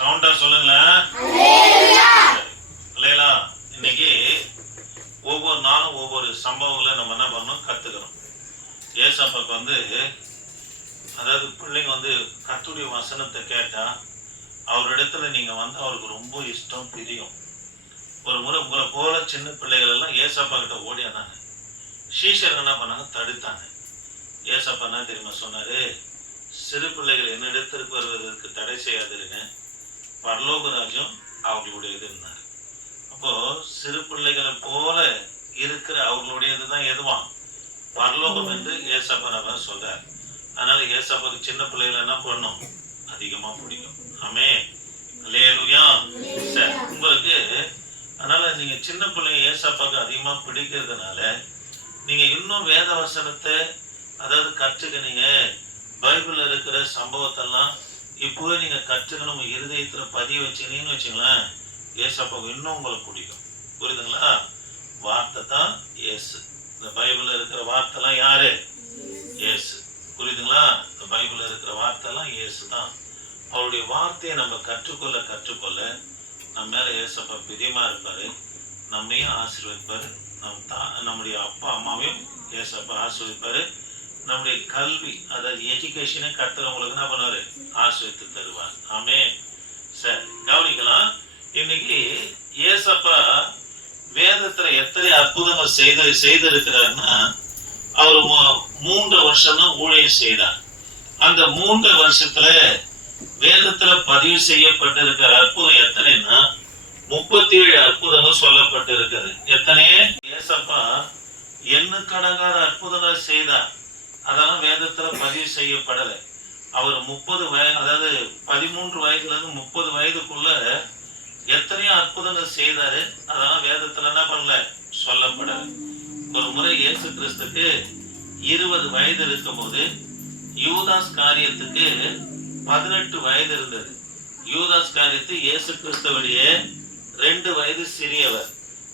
சவுண்டா சொல்லுங்களேன். இல்லைங்களா இன்னைக்கு ஒவ்வொரு நாளும் ஒவ்வொரு சம்பவங்களை நம்ம என்ன பண்ணணும் கத்துக்கிறோம் ஏசாப்பாக்கு வந்து அதாவது பிள்ளைங்க வந்து கத்துடைய வசனத்தை கேட்டா அவரிடத்துல நீங்க வந்து அவருக்கு ரொம்ப இஷ்டம் பிரியும். ஒரு முறை உங்களை போல சின்ன பிள்ளைகள் எல்லாம் ஏசப்பா கிட்ட ஓடியானாங்க ஷீஷர் என்ன பண்ணாங்க? தடுத்தாங்க. ஏசப்பா என்ன தெரியுமா சொன்னாரு? சிறு பிள்ளைகள் என்னிடத்திற்கு வருவதற்கு தடை செய்யாதிருங்க. பரலோக ராஜ்யம் அவங்களுடையதுன்னாரு. அப்போ சிறு பிள்ளைகளை போல இருக்கிற அவங்களுடையது தான் எதுவாம்? பரலோகம் என்று ஏசப்பா நம்ம சொல்றாரு. அதனால ஏசப்பாக்கு சின்ன பிள்ளைகளை என்ன பண்ணும் அதிகமா பிடிக்கும். ஆமே லேலுயா சரி உங்களுக்கு அதனால நீங்க சின்ன பிள்ளைங்க ஏசப்பாக்கு அதிகமா பிடிக்கிறதுனால நீங்க இன்னும் வேத வசனத்தை அதாவது கற்றுக்கினீங்க. பைபிள்ல இருக்கிற சம்பவத்தெல்லாம் இப்போவே நீங்க கற்றுக்கணும் உங்க இருதயத்துல பதிய வச்சீங்கன்னு வச்சுங்களேன் ஏசப்பா இன்னும் உங்களுக்கு பிடிக்கும். புரியுதுங்களா? வார்த்தை தான் ஏசு. இந்த பைபிள்ல இருக்கிற வார்த்தைலாம் யாரு? ஏசு. புரியுதுங்களா? இந்த பைபிள்ல இருக்கிற வார்த்தைலாம் ஏசு தான். அவருடைய வார்த்தையை நம்ம கற்றுக்கொள்ள கற்றுக்கொள்ள நம்ம மேல ஏசப்பா பிரியமாக இருப்பாரு. நம்மையும் ஆசீர்வதிப்பார். நம் தா நம்முடைய அப்பா அம்மாவையும் ஏசப்பா ஆசீர்வதிப்பார். நம்முடைய கல்வி அதாவது எஜுகேஷனை கத்துறவங்களுக்கு என்ன பண்ணுவாரு? ஆசீர்வதித்து தருவார். ஆமே சரி கவனிக்கலாம். இன்னைக்கு ஏசப்பா வேதத்துல எத்தனை அற்புதங்கள் செய்து செய்திருக்கிறாருன்னா அவர் மூன்று வருஷம் தான் ஊழியம் செய்தார். அந்த மூன்று வருஷத்துல வேதத்துல பதிவு செய்யப்பட்டிருக்கிற அற்புதம் எத்தனைன்னா முப்பத்தி ஏழு அற்புதங்கள் சொல்லப்பட்டிருக்கிறது எத்தனையே ஏசப்பா எண்ணுக்கடங்காத அற்புதங்களை செய்தார். அதெல்லாம் வேதத்துல பதிவு செய்யப்படலை. அவர் முப்பது வயது அதாவது பதிமூன்று வயதுல இருந்து முப்பது வயதுக்குள்ள எத்தனையோ அற்புதங்கள் செய்தாரு. அதெல்லாம் வேதத்துல என்ன பண்ணல? சொல்லப்படல. ஒரு முறை இயேசு கிறிஸ்துக்கு இருபது வயது இருக்கும்போது யூதாஸ் காரியத்துக்கு பதினெட்டு வயது இருந்தது. யூதாஸ் காரியத்து இயேசு கிறிஸ்துவடைய ரெண்டு வயது சிறியவர்.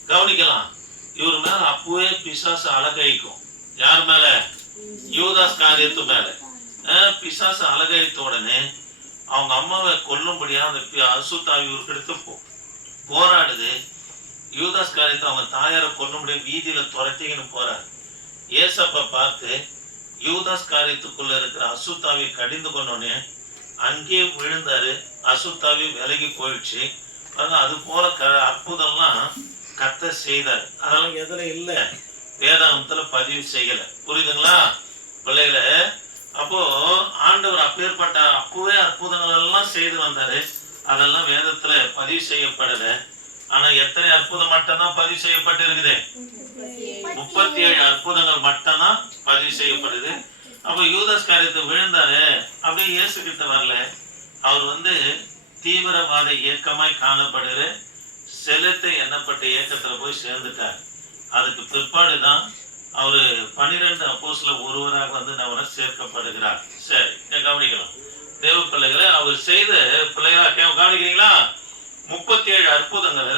கவனிக்கலாம். இவர் மேல அப்பவே பிசாசு அழகைக்கும் யார் மேல? யூதாஸ் காரியத்து மேல. பிசாசு அழகைத்த உடனே அவங்க அம்மாவை கொல்லும்படியா அந்த அசுத்தாவி உருக்கெடுத்து போ- போராடுது. யூதாஸ் காரியத்தை அவங்க தாயாரை கொல்லும்படியா வீதியில துரத்திக்கின்னு போறாரு. ஏசப்பா பார்த்து யூதாஸ் காரியத்துக்குள்ள இருக்கிற அசுத்தாவை கடிந்து கொண்டோடனே அங்கேயே விழுந்தாரு. அசுத்தாவி விலகி போயிடுச்சு. பாருங்க அது போல க அற்புதம்லாம் கத்த செய்தார். அதெல்லாம் எதுல இல்ல. வேதாந்தத்துல பதிவு செய்யல. புரியுதுங்களா? பிள்ளைகளை அப்போ ஆண்டவர் அப்பேற்பட்ட அப்பவே அற்புதங்கள் எல்லாம் செய்து வந்தாரு. அதெல்லாம் வேதத்துல பதிவு செய்யப்படல. ஆனா எத்தனை அற்புதம் மட்டும்தான் பதிவு செய்யப்பட்டு இருக்குது? முப்பத்தி ஏழு அற்புதங்கள் மட்டும்தான் பதிவு செய்யப்படுது. அப்ப யூதாஸ் காரியத்தை விழுந்தாரு. அப்படியே இயேசு கிட்ட வரல. அவர் வந்து தீவிரவாத இயக்கமாய் காணப்படுகிற செலுத்த எண்ணப்பட்ட இயக்கத்துல போய் சேர்ந்துட்டார். அதுக்கு பிற்பாடுதான் அவரு பனிரெண்டு அப்போஸ்ல ஒருவராக வந்து நவரை சேர்க்கப்படுகிறார். சரி கவனிக்கலாம். தேவ பிள்ளைகளை அவர் செய்த பிள்ளைகளாக கவனிக்கிறீங்களா முப்பத்தி ஏழு அற்புதங்களை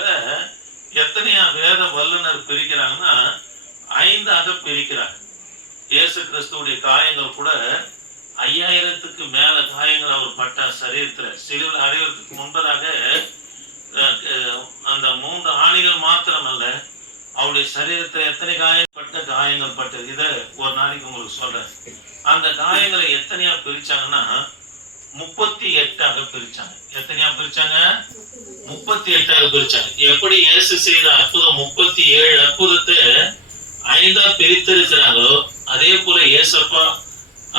எத்தனையா வேத வல்லுனர் பிரிக்கிறாங்கன்னா ஐந்தாக பிரிக்கிறார். இயேசு கிறிஸ்துடைய காயங்கள் கூட ஐயாயிரத்துக்கு மேல காயங்கள் அவர் பட்டார் சரீரத்துல. சிலுவில் அடைவதற்கு முன்பதாக அஹ், அந்த மூன்று ஆணிகள் மாத்திரமல்ல அவருடைய சரீரத்தில் எத்தனை காயப்பட்ட காயங்கள் பட்டது? இதை ஒரு நாளைக்கு உங்களுக்கு சொல்றேன். அந்த காயங்களை எத்தனையா பிரிச்சாங்கன்னா முப்பத்தி எட்டாக பிரிச்சாங்க. எத்தனையா பிரிச்சாங்க? முப்பத்தி எட்டாக பிரிச்சாங்க. எப்படி இயேசு செய்த அற்புதம் முப்பத்தி ஏழு அற்புதத்தை ஐந்தா பிரித்திருக்கிறாங்களோ அதே போல இயேசப்பா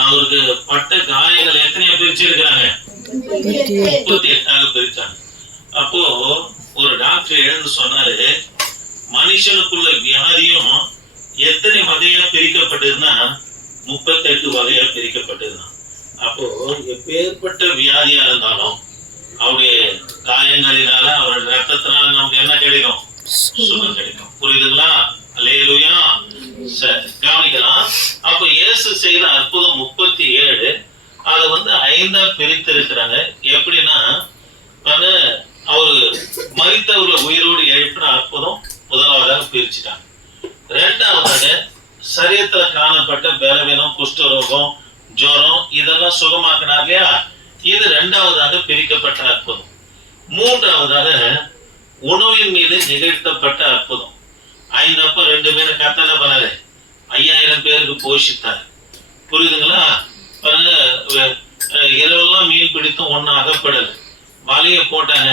அவருக்கு பட்ட காயங்கள் எத்தனையா பிரிச்சிருக்கிறாங்க? முப்பத்தி எட்டாக பிரிச்சாங்க. அப்போ ஒரு டாக்டர் எழுந்து சொன்னாரு மனுஷனுக்குள்ள வியாதியும் எத்தனை வகையா பிரிக்கப்பட்டதுன்னா முப்பத்தெட்டு வகையா பிரிக்கப்பட்டதுதான் அப்போ எப்பேற்பட்ட வியாதியா இருந்தாலும் அவருடைய காயங்களினால அவருடைய ரத்தத்தினால நமக்கு என்ன கிடைக்கும்? சுகம் கிடைக்கும். புரியுதுங்களா? அல்லேலூயா. சரி கவனிக்கலாம். அப்ப இயேசு செய்த அற்புதம் முப்பத்தி ஏழு அதை வந்து ஐந்தா பிரித்திருக்கிறாங்க எப்படின்னா வந்து அவரு மரித்தவர்களை உயிரோடு எழுப்பின அற்புதம் முதலாவதாக பிரிச்சுட்டாங்க. ரெண்டாவதாக சரீரத்துல காணப்பட்ட பலவீனம் குஷ்டரோகம் ஜுரம் இதெல்லாம் சுகமாக்கினார் இல்லையா? இது ரெண்டாவதாக பிரிக்கப்பட்ட அற்புதம். மூன்றாவதாக உணவின் மீது நிகழ்த்தப்பட்ட அற்புதம். ஐந்து அப்பம் ரெண்டு பேரும் கத்தனை பண்ணாரு. ஐயாயிரம் பேருக்கு போஷித்தார். புரியுதுங்களா? பாருங்க இரவெல்லாம் மீன் பிடித்தும் ஒன்றும் அகப்படலை. வலையை போட்டாங்க.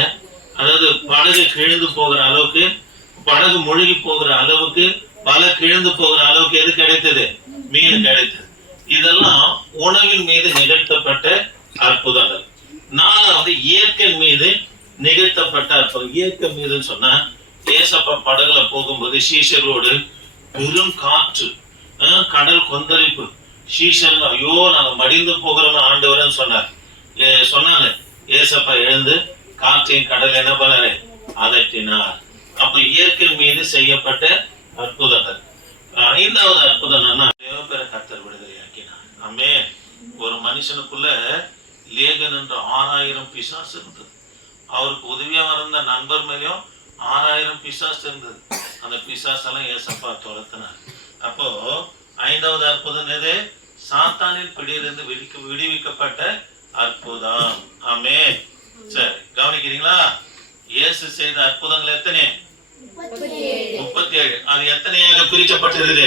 அதாவது படகு கிழிந்து போகிற அளவுக்கு படகு மொழுகி போகிற அளவுக்கு வலை கிழந்து போகிற அளவுக்கு எது கிடைத்தது? மீன் கிடைத்தது. இதெல்லாம் உணவின் மீது நிகழ்த்தப்பட்ட அற்புதங்கள். நாலாவது இயற்கை மீது நிகழ்த்தப்பட்ட அற்புதம் இயற்கை மீதுன்னு சொன்னா ஏசப்பா படகுல போகும்போது சீஷரோடு பெரும் காற்று கடல் கொந்தளிப்பு. சீஷர் ஐயோ நாங்க மடிந்து போகிறோம் ஆண்டவர்னு சொன்னார். ஏ, சொன்னாங்க. ஏசப்பா எழுந்து காற்றையும் கடல் என்ன பண்ணாரு? அதட்டினார். அப்ப இயற்கை மீது செய்யப்பட்ட அற்புதங்கள். ஐந்தாவது அற்புதம் என்னன்னா தேவபெற கத்தர் விடுதலையாக்கினார் அம்மே ஒரு மனுஷனுக்குள்ள லேகன் என்ற ஆறாயிரம் பிசாசு இருந்தது. அவருக்கு உதவியா வந்த நண்பர் மேலயும் ஆறாயிரம் பிசாசு இருந்தது. அந்த பிசாசெல்லாம் ஏசப்பா துரத்தினார். அப்போ ஐந்தாவது அற்புதம் எது? சாத்தானின் பிடியிலிருந்து விடுக்க விடுவிக்கப்பட்ட அற்புதம். ஆமே சரி கவனிக்கிறீங்களா? இயேசு செய்த அற்புதங்கள் எத்தனை? முப்பத்தி ஏழு அது எத்தனையாக பிரிக்கப்பட்டிருக்குது?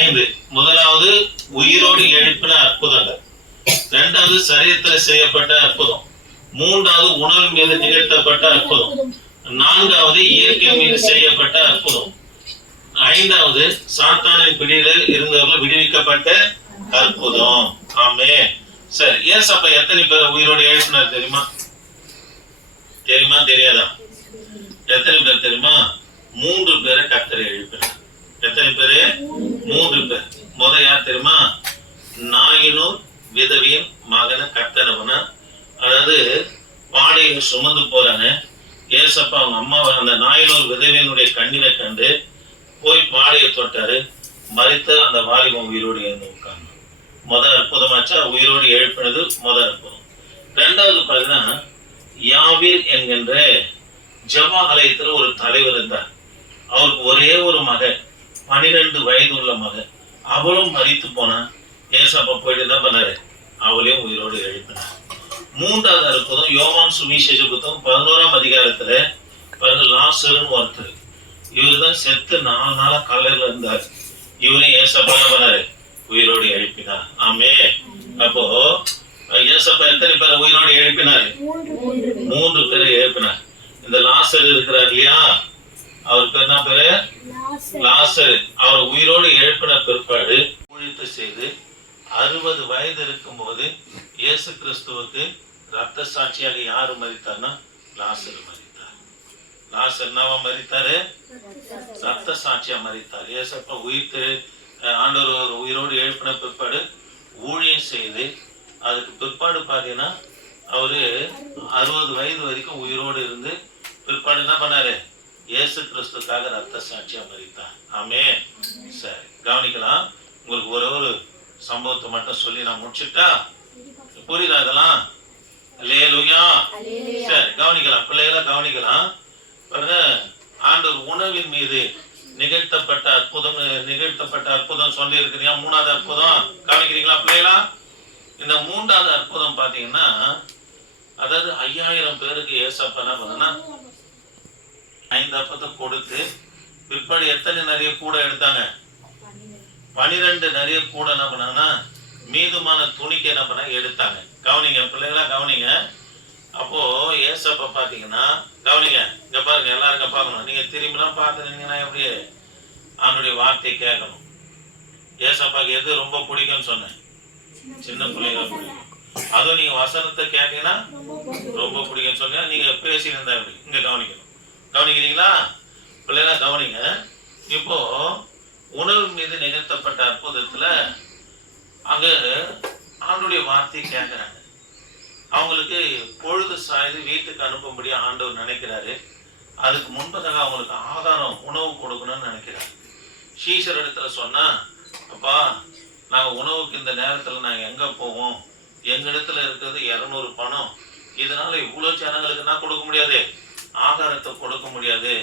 ஐந்து. முதலாவது உயிரோடு எழுப்பின அற்புதங்கள். இரண்டாவது சரீரத்துல செய்யப்பட்ட அற்புதம். மூன்றாவது உணவு மீது நிகழ்த்தப்பட்ட அற்புதம். நான்காவது இயற்கை மீது செய்யப்பட்ட அற்புதம். ஐந்தாவது சாத்தானின் பிடியில இருந்தவர்கள் விடுவிக்கப்பட்ட அற்புதம். ஆமே சரி ஏசப்பா எத்தனை பேர் உயிரோடு எழுப்பினார் தெரியுமா? தெரியுமா? தெரியாதா? எத்தனை பேர் தெரியுமா? மூன்று பேரை கத்தரை எழுப்பினார். எத்தனை பேரு? மூன்று பேர். முத யார் தெரியுமா? நாயினூர் விதவியும் மகன கத்தனவன அதாவது பாடையில் சுமந்து போறாங்க ஏசப்பா அவங்க அம்மா அந்த நாயினூர் விதவியனுடைய கண்ணினை கண்டு போய் பாடையை தொட்டாரு. மறித்த அந்த வாலிபம் உயிரோடு எழுந்து உட்கார்ந்து முத அற்புதமாச்சா? உயிரோடு எழுப்பினது முத அற்புதம். ரெண்டாவது பார்த்தீங்கன்னா யாவில் என்கின்ற ஜபா ஆலயத்துல ஒரு தலைவர் இருந்தார். அவருக்கு ஒரே ஒரு மகன் பனிரெண்டு வயது உள்ள மகன். அவளும் மறித்து போனா ஏசப்பா போயிட்டு என்ன பண்ணாரு? அவளையும் உயிரோடு எழுப்பினார். மூன்றாவது அற்புதம் யோவான் சுவிசேஷ புத்தகம் பதினோராம் அதிகாரத்துல பாருங்க லாசருன்னு ஒருத்தர். இவர் தான் செத்து நாலு நாளா கல்லறையில இருந்தார். இவரையும் ஏசப்பா என்ன பண்ணாரு? உயிரோடு எழுப்பினார். ஆமே அப்போ ஏசப்பா எத்தனை பேரை உயிரோடு எழுப்பினாரு? மூன்று பேரை எழுப்பினார். இந்த லாசர் இருக்கிறார் இல்லையா? அவர் பேர் என்ன பேரு? லாசர். அவர் உயிரோடு எழுப்பின பிற்பாடு ஊழியத்தை செய்து அறுபது வயது இருக்கும்போது இயேசு கிறிஸ்துவுக்கு ரத்த சாட்சியாக யாரு மறித்தார்னா லாசர் மறித்தார் லாசர் என்னவா மறித்தாரு ரத்த சாட்சியா மறித்தார் ஏசப்பா உயிர்த்து ஆண்டவர் உயிரோடு எழுப்பின பிற்பாடு ஊழியம் செய்து அதுக்கு பிற்பாடு பாத்தீங்கன்னா அவரு அறுபது வயது வரைக்கும் உயிரோடு இருந்து பிற்பாடு என்ன பண்ணாரு. இயேசு கிறிஸ்துக்காக ரத்த சாட்சியா மறித்தார் ஆமே சரி கவனிக்கலாம். உங்களுக்கு ஒரே ஒரு சம்பவத்தை மட்டும் சொல்லி நான் முடிச்சுட்டா? புரியுதா இதெல்லாம் லேலுயா சரி கவனிக்கலாம். பிள்ளைகளை கவனிக்கலாம். பாருங்க ஆண்டவர் உணவின் மீது நிகழ்த்தப்பட்ட அற்புதம் நிகழ்த்தப்பட்ட அற்புதம் சொல்லி இருக்கிறீங்க மூணாவது அற்புதம். கவனிக்கிறீங்களா பிள்ளைகளா? இந்த மூன்றாவது அற்புதம் பாத்தீங்கன்னா அதாவது ஐயாயிரம் பேருக்கு ஏசப்ப என்ன பண்ணனா ஐந்து அப்பத்தை கொடுத்து பிற்பாடு எத்தனை நிறைய கூட எடுத்தாங்க? பனிரெண்டு நிறைய கூட என்ன பண்ணாங்கன்னா மீதுமான துணிக்கு என்ன பண்ணாங்க எடுத்தாங்க. கவனிங்க பிள்ளைகளா கவனிங்க. அப்போ ஏசப்ப பாத்தீங்கன்னா கவனிங்க இங்க பாருங்க எல்லாரும் இங்க பார்க்கணும். நீங்க திரும்பிலாம் பார்த்துனீங்கன்னா எப்படி? அவனுடைய வார்த்தையை கேட்கணும். ஏசப்பாக்கு எது ரொம்ப பிடிக்கும்னு சொன்னேன். சின்ன பிள்ளைங்க பிடிக்கும். அதுவும் நீங்க வசனத்தை கேட்டீங்கன்னா ரொம்ப பிடிக்கும்னு சொன்னா நீங்க பேசியிருந்தா எப்படி? இங்க கவனிக்கணும். கவனிக்கிறீங்களா? பிள்ளைகளா கவனிங்க. இப்போ உணவு மீது நிகழ்த்தப்பட்ட அற்புதத்துல அங்க ஆண்டுடைய வார்த்தையை கேட்கிறாங்க அவங்களுக்கு பொழுது சாய்ந்து வீட்டுக்கு அனுப்பும்படி ஆண்டவர் நினைக்கிறாரு. அதுக்கு முன்பதாக அவங்களுக்கு ஆதாரம் உணவு கொடுக்கணும்னு நினைக்கிறாரு. ஷீஷர் இடத்துல சொன்னா அப்பா நாங்கள் உணவுக்கு இந்த நேரத்தில் நாங்கள் எங்கே போவோம்? எங்கள் இடத்துல இருக்கிறது இரநூறு பணம். இதனால இவ்வளோ ஜனங்களுக்கு என்ன கொடுக்க முடியாது. ஆகாரத்தை கொடுக்க முடியாது.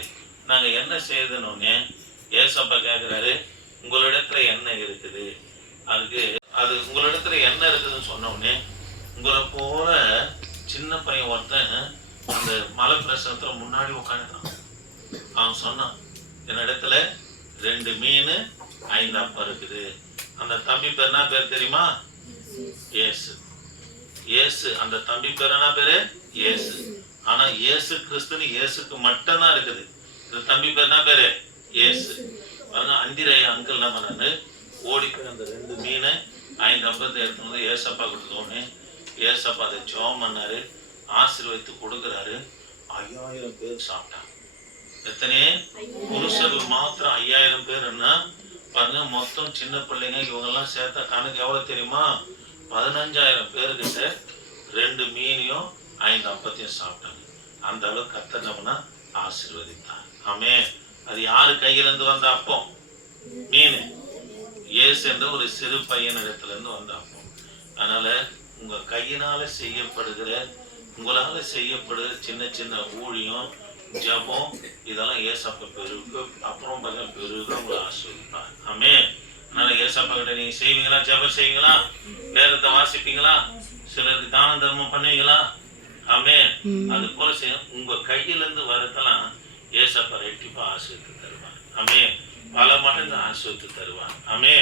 நாங்க என்ன செய்யுதுன்னு ஏசப்பா கேக்குறாரு உங்களிடத்துல என்ன இருக்குது. அதுக்கு அது உங்களிடத்துல என்ன இருக்குதுன்னு சொன்ன உடனே உங்களை போல சின்ன பையன் ஒருத்தன் அந்த மலை பிரசனத்துல முன்னாடி உட்காந்துட்டான் அவன் சொன்னான் என்னிடத்துல ரெண்டு மீன் ஐந்து அப்பம் இருக்குது. அந்த தம்பி பேர் என்ன பேர் தெரியுமா? இயேசு. இயேசு. அந்த தம்பி பேர் என்ன பேரு? இயேசு. ஆனா இயேசு கிறிஸ்துன்னு இயேசுக்கு மட்டும்தான் இருக்குது. இந்த தம்பி பேர் என்ன பேரு? இயேசு. பாருங்க அந்திரைய அங்கிள் நம்ம நான் ஓடி போய் அந்த ரெண்டு மீனை ஐந்து அப்பத்தை எடுத்துன்னு வந்து ஏசப்பா கொடுத்தோன்னு ஏசப்பா அதை ஜோம் பண்ணாரு ஆசீர்வதித்து கொடுக்குறாரு. ஐயாயிரம் பேர் சாப்பிட்டாங்க. எத்தனை? புருஷர்கள் மாத்திரம் ஐயாயிரம் பேர்னா பாருங்க மொத்தம் சின்ன பிள்ளைங்க இவங்கெல்லாம் சேர்த்தா கணக்கு எவ்வளவு தெரியுமா? பதினஞ்சாயிரம் பேர்கிட்ட ரெண்டு மீனையும் ஐந்து அப்பத்தையும் சாப்பிட்டாங்க. அந்த அளவுக்கு கத்தனம்னா ஆசீர்வதித்தார். ஆமே அது யாரு கையிலிருந்து வந்த அப்பம்? மீன். இயேசு என்ற ஒரு சிறு பையன் இடத்துல இருந்து வந்த அப்பம். அதனால உங்க கையினால செய்யப்படுகிற உங்களால செய்யப்படுகிற சின்ன சின்ன ஊழியம் ஜெபம் இதெல்லாம் ஏசப்ப பெருகு அப்புறம் பார்த்தா பெருக உங்களை ஆசீர்வதிப்பார். ஆமே அதனால ஏசப்பா கிட்ட நீங்க செய்வீங்களா? ஜபம் செய்வீங்களா? வேதத்தை வாசிப்பீங்களா? சிலருக்கு தான தர்மம் பண்ணுவீங்களா? ஆமே அது போல செய்ய உங்க கையில இருந்து வரதெல்லாம் ஏசப்பா ரெட்டிப்பா ஆசிரியத்து தருவார். ஆமே பல மடங்கு ஆசிரியத்து தருவார். ஆமே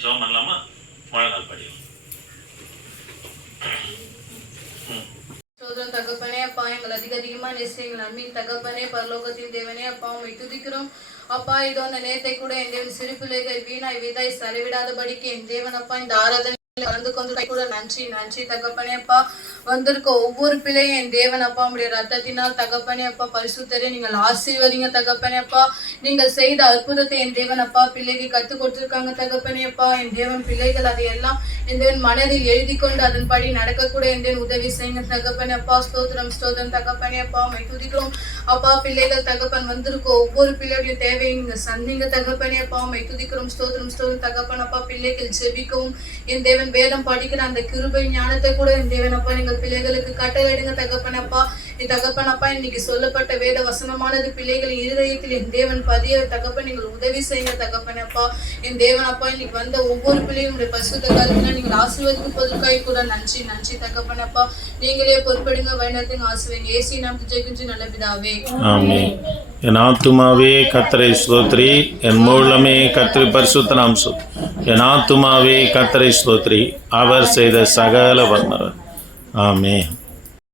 ஜெபம் பண்ணலாமா? முழங்கால் படியும். சோதரன் தகப்பனே அப்பா எங்கள் அதிக அதிகமா நேசிங்கள் அன்பின் தகப்பனே பரலோகத்தின் தேவனே அப்பா உண்மை துதிக்கிறோம். அப்பா இதோ அந்த நேத்தை கூட என் தேவன் வீணாய் விதாய் செலவிடாதபடிக்கு என் தேவன் அப்பா இந்த ஆராதனை கலந்து கொண்டு கூட நன்றி நன்றி தகப்பனே அப்பா. வந்திருக்க ஒவ்வொரு பிள்ளையும் என் தேவன் அப்பா உடைய ரத்தத்தினால் தகப்பனே அப்பா பரிசுத்தரே. நீங்கள் ஆசீர்வதிங்க தகப்பனே அப்பா. நீங்கள் செய்த அற்புதத்தை என் தேவன் அப்பா பிள்ளைக்கு கற்றுக் கொடுத்துருக்காங்க தகப்பனே அப்பா. என் தேவன் பிள்ளைகள் அதை எல்லாம் என் தேவன் மனதில் எழுதி கொண்டு அதன்படி நடக்கக்கூட என் தேவன் உதவி செய்யுங்க தகப்பனே அப்பா. ஸ்தோத்திரம் ஸ்தோத்திரம் தகப்பனே அப்பா. உம்மை துதிக்கிறோம். அப்பா பிள்ளைகள் தகப்பன் வந்திருக்க ஒவ்வொரு பிள்ளையுடைய தேவையை நீங்க சந்திங்க தகப்பனே அப்பா. உம்மை துதிக்கிறோம். ஸ்தோத்திரம் ஸ்தோத்திரம் தகப்பன் அப்பா. பிள்ளைகள் ஜெபிக்கவும். என் தேவன் வேதம் படிக்கிற அந்த கிருபை ஞானத்தை கூட என் தேவன் அப்பா நீங்கள் எங்கள் பிள்ளைகளுக்கு கட்ட தகப்பன் தகப்பனப்பா. என் தகப்பனப்பா இன்னைக்கு சொல்லப்பட்ட வேத வசனமானது பிள்ளைகளின் இருதயத்தில் என் தேவன் பதிய. தகப்பன் நீங்கள் உதவி செய்யுங்க தகப்பனப்பா. என் தேவன் அப்பா இன்னைக்கு வந்த ஒவ்வொரு பிள்ளையும் உடைய பசுத்த காலத்துல நீங்கள் ஆசீர்வதிப்பதற்காக கூட நன்றி நன்றி தகப்பனப்பா. நீங்களே பொறுப்படுங்க வயனத்தின் ஆசிரியங்க ஏசி நாம் ஜெயிக்கின்ற நல்ல பிதாவே. என் ஆத்துமாவே கத்தரை ஸ்தோத்ரி என் மூலமே கத்திரி பரிசுத்த நாம் சொல் என் ஆத்துமாவே கத்தரை ஸ்தோத்ரி அவர் செய்த சகல வர்ணர் ஆமே